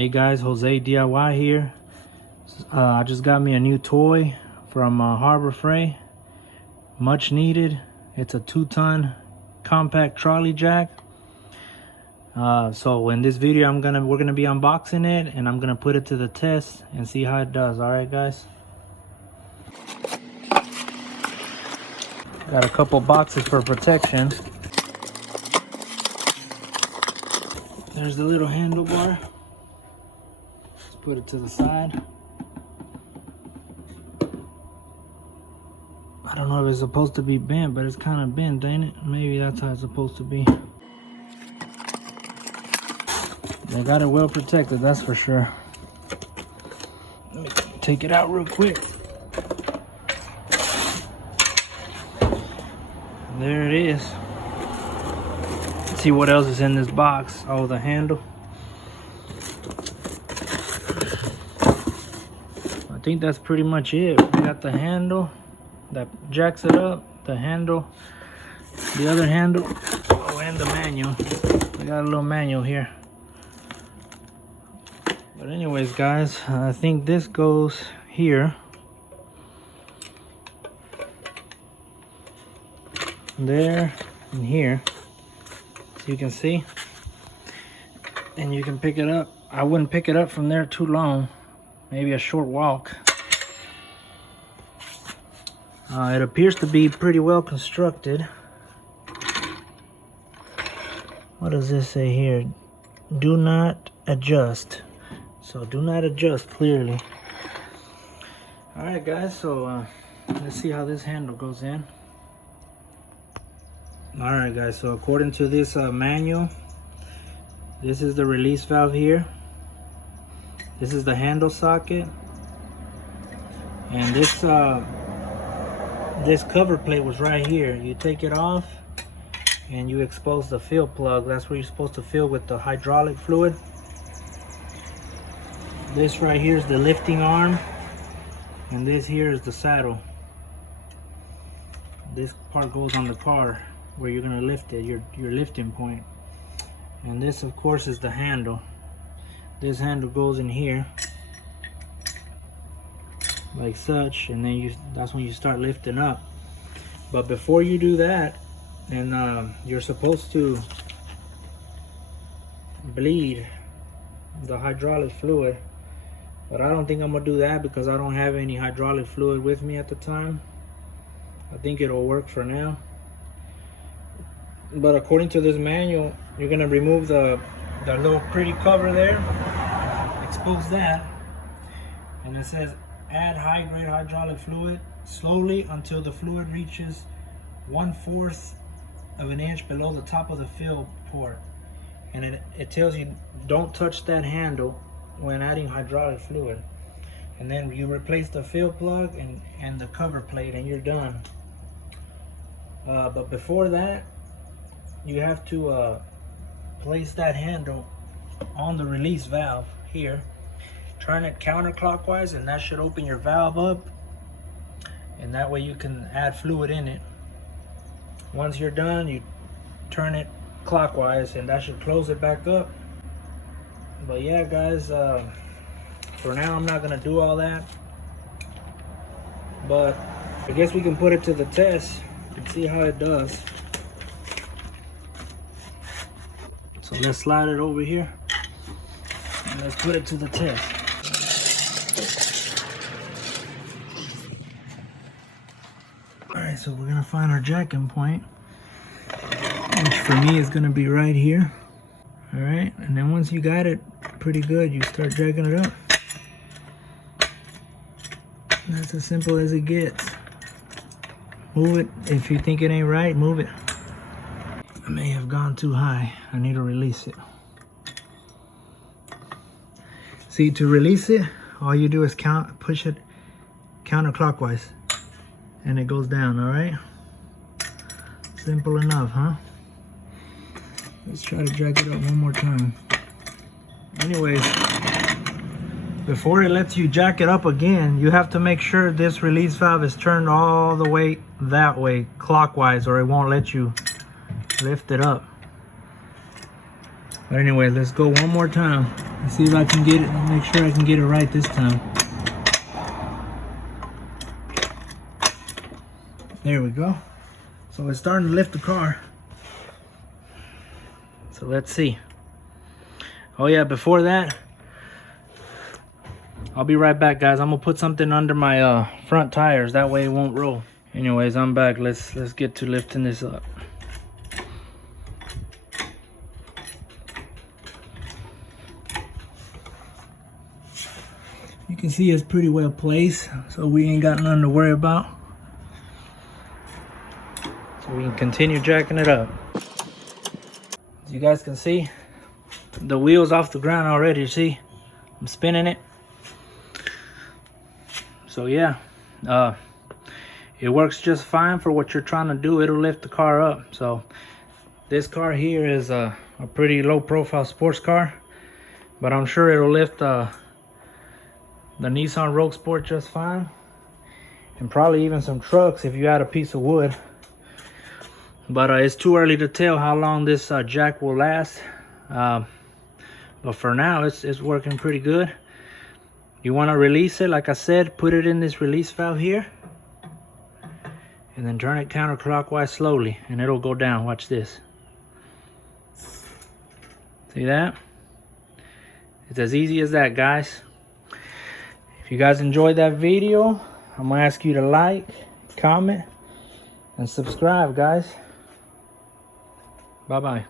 Hey guys, Jose DIY here. I just got me a new toy from Harbor Freight. Much needed. It's a 2-ton compact trolley jack. So in this video we're gonna be unboxing it, and I'm gonna put it to the test and see how it does. All right guys. Got a couple boxes for protection. There's the little handlebar. Let's put it to the side. I don't know if it's supposed to be bent, but it's kind of bent, ain't it? Maybe that's how it's supposed to be. They got it well protected, that's for sure. Let me take it out real quick. There it is. Let's see what else is in this box. Oh, the handle. I think that's pretty much it. We got the handle that jacks it up, the handle, the other handle, oh, and the manual. We got a little manual here. But anyways guys, I think this goes here, there, and here, so you can see, and you can pick it up. I wouldn't pick it up from there too long, maybe a short walk. It appears to be pretty well constructed. What does this say here? Do not adjust. So do not adjust, clearly. All right guys, so let's see how this handle goes in. All right guys, so according to this manual, this is the release valve here. This is the handle socket, and this cover plate was right here. You take it off and you expose the fill plug. That's where you're supposed to fill with the hydraulic fluid. This right here is the lifting arm, and this here is the saddle. This part goes on the car where you're gonna lift it, your lifting point. And this of course is the handle. This handle goes in here like such, and then that's when you start lifting up. But before you do that, and you're supposed to bleed the hydraulic fluid, but I don't think I'm gonna do that because I don't have any hydraulic fluid with me at the time. I think it'll work for now. But according to this manual, you're gonna remove the little pretty cover there, expose that, and it says add high-grade hydraulic fluid slowly until the fluid reaches 1/4 of an inch below the top of the fill port. And it tells you don't touch that handle when adding hydraulic fluid. And then you replace the fill plug and the cover plate, and you're done. But before that, you have to place that handle on the release valve here. Turn it counterclockwise, and that should open your valve up, and that way you can add fluid in it. Once you're done, you turn it clockwise, and that should close it back up. But yeah guys, for now I'm not gonna do all that, but I guess we can put it to the test and see how it does. So let's slide it over here and let's put it to the test. Alright, so we're gonna find our jacking point, which for me is gonna be right here. Alright, and then once you got it pretty good, you start dragging it up. That's as simple as it gets. Move it. If you think it ain't right, move it. I may have gone too high. I need to release it. See, to release it, all you do is push it counterclockwise, and it goes down. Alright, simple enough, huh? Let's try to drag it up one more time. Anyways, before it lets you jack it up again, you have to make sure this release valve is turned all the way that way, clockwise, or it won't let you lift it up. But anyway, let's go one more time. Let's see if I can get it. Make sure I can get it right this time. There we go. So it's starting to lift the car. So let's see. Oh yeah, before that, I'll be right back, guys. I'm gonna put something under my front tires. That way it won't roll. Anyways, I'm back. Let's get to lifting this up. You can see it's pretty well placed, so we ain't got nothing to worry about. So we can continue jacking it up. As you guys can see, the wheel's off the ground already. See, I'm spinning it. So yeah, it works just fine for what you're trying to do. It'll lift the car up. So this car here is a pretty low profile sports car, but I'm sure it'll lift the Nissan Rogue Sport just fine, and probably even some trucks if you add a piece of wood. But it's too early to tell how long this jack will last. But for now, it's working pretty good. You want to release it, like I said, put it in this release valve here, and then turn it counterclockwise slowly, and it'll go down. Watch this. See that? It's as easy as that, guys. If you guys enjoyed that video, I'm gonna ask you to like, comment, and subscribe, guys. Bye-bye.